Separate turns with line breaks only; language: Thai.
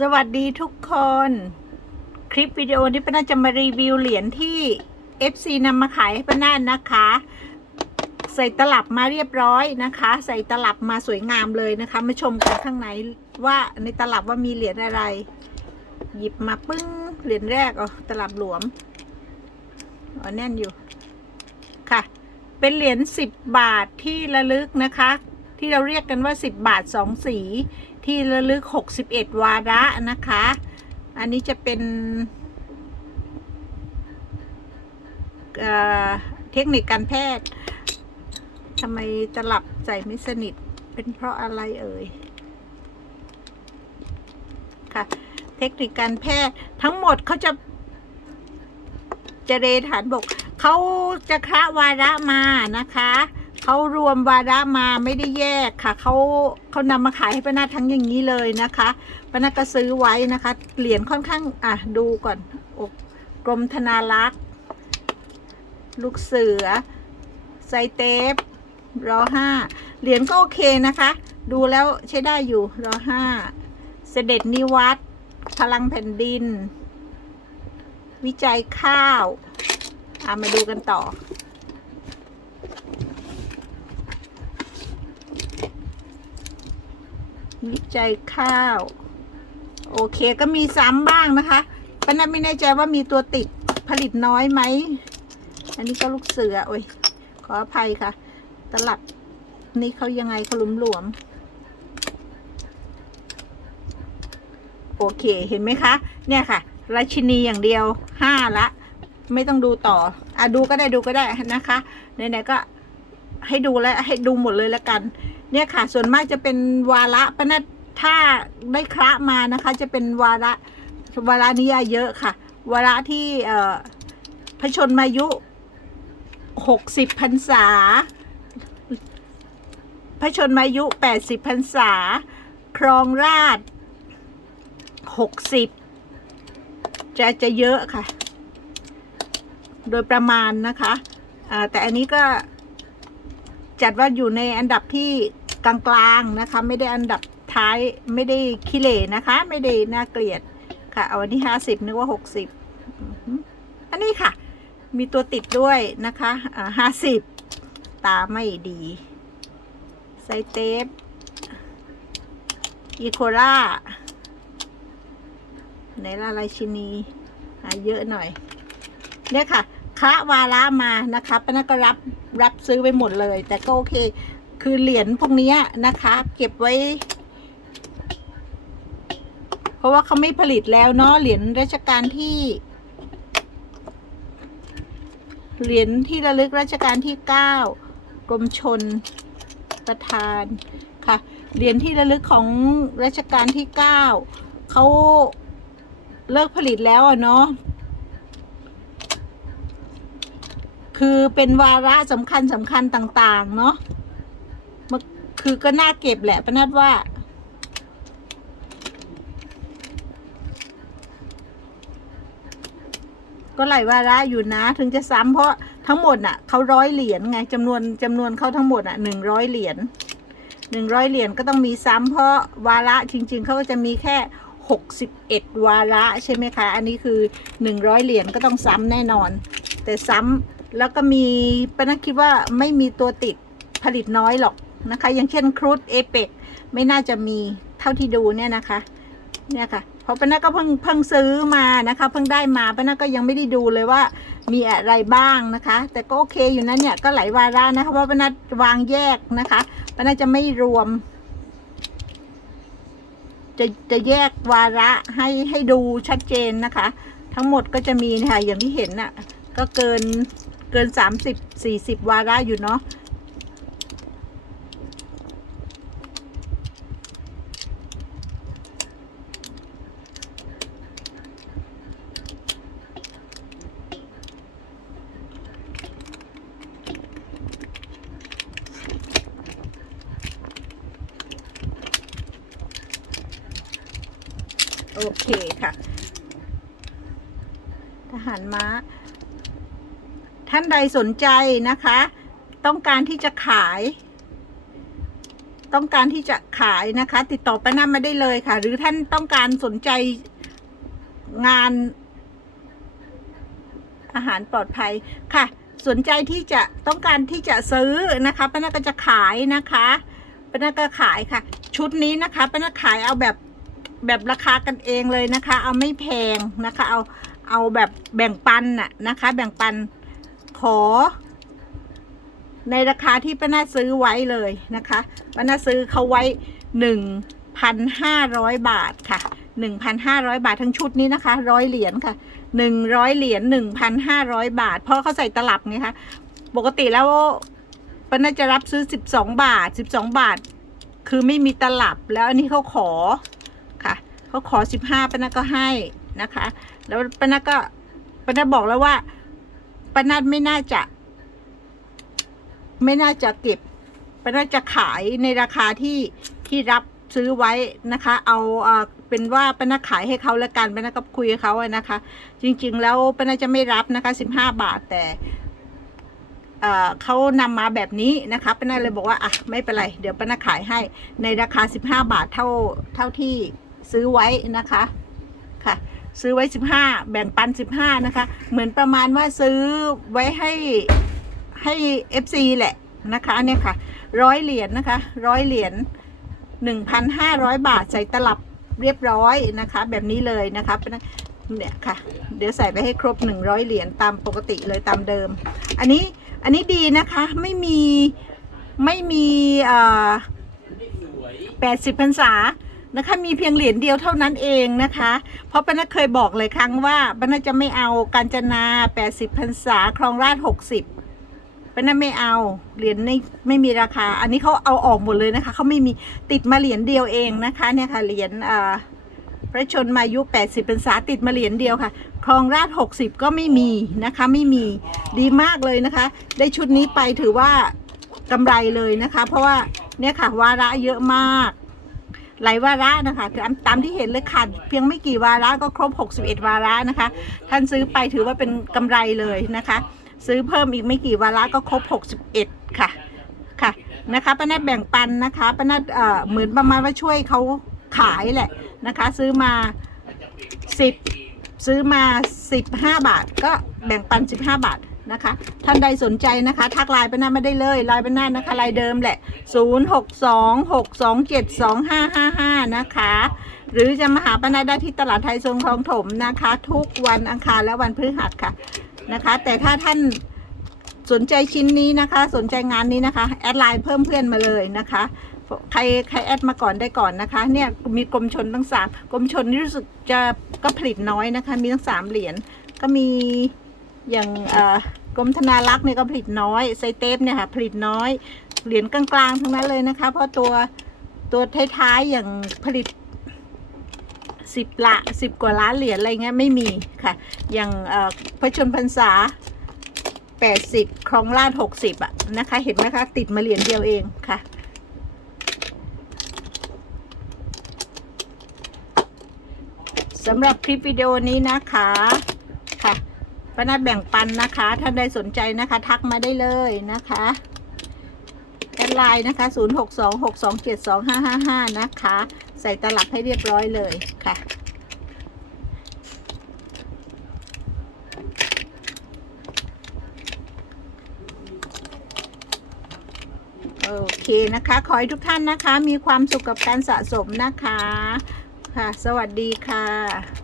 สวัสดีทุกคน คลิปวิดีโอนี้ป้านาจะมารีวิวเหรียญที่ FC นำมาขายให้ป้านานะคะ ใส่ตลับมาเรียบร้อยนะคะ ใส่ตลับมาสวยงามเลยนะคะ มาชมกันข้างในว่าในตลับว่ามีเหรียญอะไร หยิบมาปึ้งเหรียญแรกอ๋อตลับหลวมอ๋อแน่นอยู่ค่ะ เป็นเหรียญ10 บาทที่ระลึกนะคะ ที่เราเรียกกันว่า 10 บาท 2 สี ที่ระลึก 61 วาระนะคะ อันนี้จะเป็นเเทคนิคการแพทย์ทำไมตลับใส่ไม่สนิท เป็นเพราะอะไรเอ่ยค่ะ เทคนิคการแพทย์ทั้งหมดเขาจะเจเรฐานบกเขาจะคระวาระมานะคะ เขารวมวาระมาไม่ได้แยกค่ะเขาเขานำมาขายให้ป้านาทั้งอย่างนี้เลยนะคะป้านาก็ซื้อไว้นะคะเหรียญค่อนข้างอะดูก่อนอกกรมธนารักษ์ ลูกเสือไซเตฟรอห้าเหรียญก็โอเคนะคะ ดูแล้วใช้ได้อยู่รอห้าเสด็จนิวัตพลังแผ่นดิน วิจัยข้าวอามาดูกันต่อ วิจัยข้าว โอเคก็มีซ้ำบ้างนะคะป้านัทไม่แน่ใจว่ามีตัวติดผลิตน้อยไหม อันนี้ก็ลูกเสือ โอ้ย ขออภัยค่ะ ตลับนี่เขายังไงเขาหลุมหลวม โอเค เห็นไหมคะ เนี่ยค่ะ ราชินีอย่างเดียวห้าละ ไม่ต้องดูต่อ อะดูก็ได้ดูก็ได้นะคะ ไหนๆก็ให้ดูแล้วให้ดูหมดเลยแล้วกัน เนี่ยค่ะ ส่วนมากจะเป็นวาระปะนะถ้าได้คระมานะคะ จะเป็นวาระวาระนิยายเยอะค่ะ วาระที่เอพระชนมายุหกสิบพรรษา พระชนมายุแปดสิบพรรษา ครองราชหกสิบจะจะเยอะค่ะ โดยประมาณนะคะ แต่อันนี้ก็จัดว่าอยู่ในอันดับที่ กลางๆนะคะ ไม่ได้อันดับท้ายไม่ได้ขี้เหร่นะคะ ไม่ได้น่าเกลียดค่ะ เอาอันนี้ห้าสิบนึกว่าหกสิบอันนี้ค่ะ มีตัวติดด้วยนะคะห้าสิบตาไม่ดีไซเตฟอีโคล่าไหนละลายชินีหาเยอะหน่อย เนี่ยค่ะคะวาระมานะคะป้านัทก็รับรับซื้อไปหมดเลย แต่ก็โอเค คือเหรียญพวกนี้นะคะ เก็บไว้ เพราะว่าเขาไม่ผลิตแล้วเนาะเหรียญรัชกาลที่ เหรียญที่ระลึกรัชกาลที่เก้ากรมชนประธานค่ะเหรียญที่ระลึกของรัชกาลที่เก้าเขาเลิกผลิตแล้วอะเนาะคือเป็นวาระสำคัญสำคัญต่าง ๆ เนาะ คือก็น่าเก็บแหละปนัดว่า ก็ไหลวาระอยู่นะ ถึงจะซ้ำเพราะทั้งหมดน่ะเขาร้อยเหรียญไงจำนวนจำนวนเขาทั้งหมดอะหนึ่งร้อยเหรียญหนึ่งร้อยเหรียญก็ต้องมีซ้ำเพราะวาระจริง ๆเขาก็จะมีแค่หกสิบเอ็ดวาระใช่ไหมคะ อันนี้คือหนึ่งร้อยเหรียญก็ต้องซ้ำแน่นอน แต่ซ้ำแล้วก็มีป้านักคิดว่าไม่มีตัวติดผลิตน้อยหรอก นะคะ อย่างเช่นครูดเอเปกไม่น่าจะมีเท่าที่ดูเนี่ยนะคะ เนี่ยค่ะเพราะป้านักก็เพิ่งเพิ่งซื้อมานะคะ เพิ่งได้มาป้านักก็ยังไม่ได้ดูเลยว่ามีอะไรบ้างนะคะ แต่ก็โอเคอยู่นะเนี่ยก็หลายวาระนะคะเพราะป้านักวางแยกนะคะป้านักจะไม่รวม จะจะแยกวาระให้ให้ดูชัดเจนนะคะ ทั้งหมดก็จะมีนะคะอย่างที่เห็นน่ะก็เกินเกินสามสิบสี่สิบวาระอยู่เนาะ โอเคค่ะ ทหารม้า ท่านใดสนใจนะคะ ต้องการที่จะขาย ต้องการที่จะขายนะคะ ติดต่อป้านามาได้เลยค่ะ หรือท่านต้องการสนใจงานอาหารปลอดภัยค่ะ สนใจที่จะต้องการที่จะซื้อนะคะป้านาก็จะขายนะคะป้านาก็ขายค่ะ ชุดนี้นะคะป้านาขายเอาแบบ แบบราคากันเองเลยนะคะ เอาไม่แพงนะคะ เอาเอาแบบแบ่งปันน่ะนะคะ แบ่งปันขอ ในราคาที่ป้านาซื้อไว้เลยนะคะป้านาซื้อเขาไว้หนึ่งพันห้าร้อยบาทค่ะหนึ่งพันห้าร้อยบาททั้งชุดนี้นะคะร้อยเหรียญค่ะหนึ่งร้อยเหรียญหนึ่งพันห้าร้อยบาท เพราะเขาใส่ตลับไงคะปกติแล้วป้านาจะรับซื้อสิบสองบาทสิบสองบาท คือไม่มีตลับแล้วอันนี้เขาขอ เขาขอสิบห้าป้านาก็ให้นะคะ แล้วป้านาก็ป้านาบอกแล้วว่าป้านาไม่น่าจะ ไม่น่าจะเก็บป้าน่าจะขายในราคาที่ที่รับซื้อไว้นะคะ เอาเออเป็นว่าป้าน่าขายให้เขาแล้วกันป้าน่าก็คุยกับเขาอะนะคะ จริง ๆ แล้วป้าน่าจะไม่รับนะคะสิบห้าบาทแต่เขานำมาแบบนี้นะคะป้าน่าเลยบอกว่าอะไม่เป็นไร เดี๋ยวป้าน่าขายให้ในราคาสิบห้าบาทเท่าเท่าที่ ซื้อไว้นะคะค่ะ ซื้อไว้สิบห้าแบ่งปันสิบห้านะคะ เหมือนประมาณว่าซื้อไว้ให้ให้ FC แหละนะคะเนี่ยค่ะร้อยเหรียญนะคะร้อยเหรียญหนึ่งพันห้าร้อยบาทใส่ตลับเรียบร้อยนะคะ แบบนี้เลยนะคะเนเนี่ยค่ะ เดี๋ยวใส่ไปให้ครบหนึ่งร้อยเหรียญตามปกติเลยตามเดิม อันนี้อันนี้ดีนะคะไม่มีไม่มีเอ่อแปดสิบพรรษา นะคะ มีเพียงเหรียญเดียวเท่านั้นเองนะคะ เพราะป้านาเคยบอกเลยครั้งว่าป้านาจะไม่เอากาญจนา 80พรรษาครองราช60ป้านาไม่เอาเหรียญไม่ไม่มีราคา อันนี้เขาเอาออกหมดเลยนะคะเขาไม่มีติดมาเหรียญเดียวเองนะคะเนี่ยค่ะเหรียญอ่าพระชนมายุ80พรรษาติดมาเหรียญเดียวค่ะครองราช60 ก็ไม่มีนะคะไม่มีดีมากเลยนะคะ ได้ชุดนี้ไปถือว่ากำไรเลยนะคะ เพราะว่าเนี่ยค่ะวาระเยอะมาก หลายวาระนะคะตามตามที่เห็นเลยขาดเพียงไม่กี่วาระก็ครบ 61 วาระนะคะ ท่านซื้อไปถือว่าเป็นกำไรเลยนะคะ ซื้อเพิ่มอีกไม่กี่วาระก็ครบ 61 ค่ะค่ะนะคะป้านัดแบ่งปันนะคะป้านัดเอ่อเหมือนประมาณว่าช่วยเขาขายแหละนะคะ ซื้อมา 10 ซื้อมา 15 บาท ก็แบ่งปัน 15 บาท นะคะ ท่านใดสนใจนะคะ ทักไลน์ไปหน้าไม่ได้เลยไลน์ไปหน้านะคะไลน์เดิมแหละ 0 6 2 6 2 7 2 5 5 5 นะคะ หรือจะมาหาป้านาได้ที่ตลาดไทยทรงคลองถมนะคะ ทุกวันอังคารและวันพฤหัสค่ะนะคะ แต่ถ้าท่านสนใจชิ้นนี้นะคะ สนใจงานนี้นะคะแอดไลน์เพิ่มเพื่อนมาเลยนะคะใครใครแอดมาก่อนได้ก่อนนะคะ เนี่ยมีกรมชนทั้งสามกรมชนนี่รู้สึกจะก็ผลิตน้อยนะคะ มีทั้งสามเหรียญก็มีอย่างเอ่อ กรมธนารักษ์เนี่ยก็ผลิตน้อยไซเตฟเนี่ยค่ะผลิตน้อย เหรียญกลางๆทั้งนั้นเลยนะคะ เพราะตัวตัวท้ายๆอย่างผลิตสิบละสิบกว่าล้านเหรียญอะไรเงี้ยไม่มีค่ะ อย่างอ่อพระชนพรรษาแปดสิบครองราชหกสิบอะนะคะ เห็นไหมคะ ติดมาเหรียญเดียวเองค่ะ สำหรับคลิปวิดีโอนี้นะคะค่ะ ป้านาแบ่งปันนะคะ ท่านใดสนใจนะคะ ทักมาได้เลยนะคะแอดไลน์นะคะ 0626272555 นะคะ ใส่ตลับให้เรียบร้อยเลยค่ะ โอเคนะคะ ขอให้ทุกท่านนะคะ มีความสุขกับการสะสมนะคะ ค่ะ สวัสดีค่ะ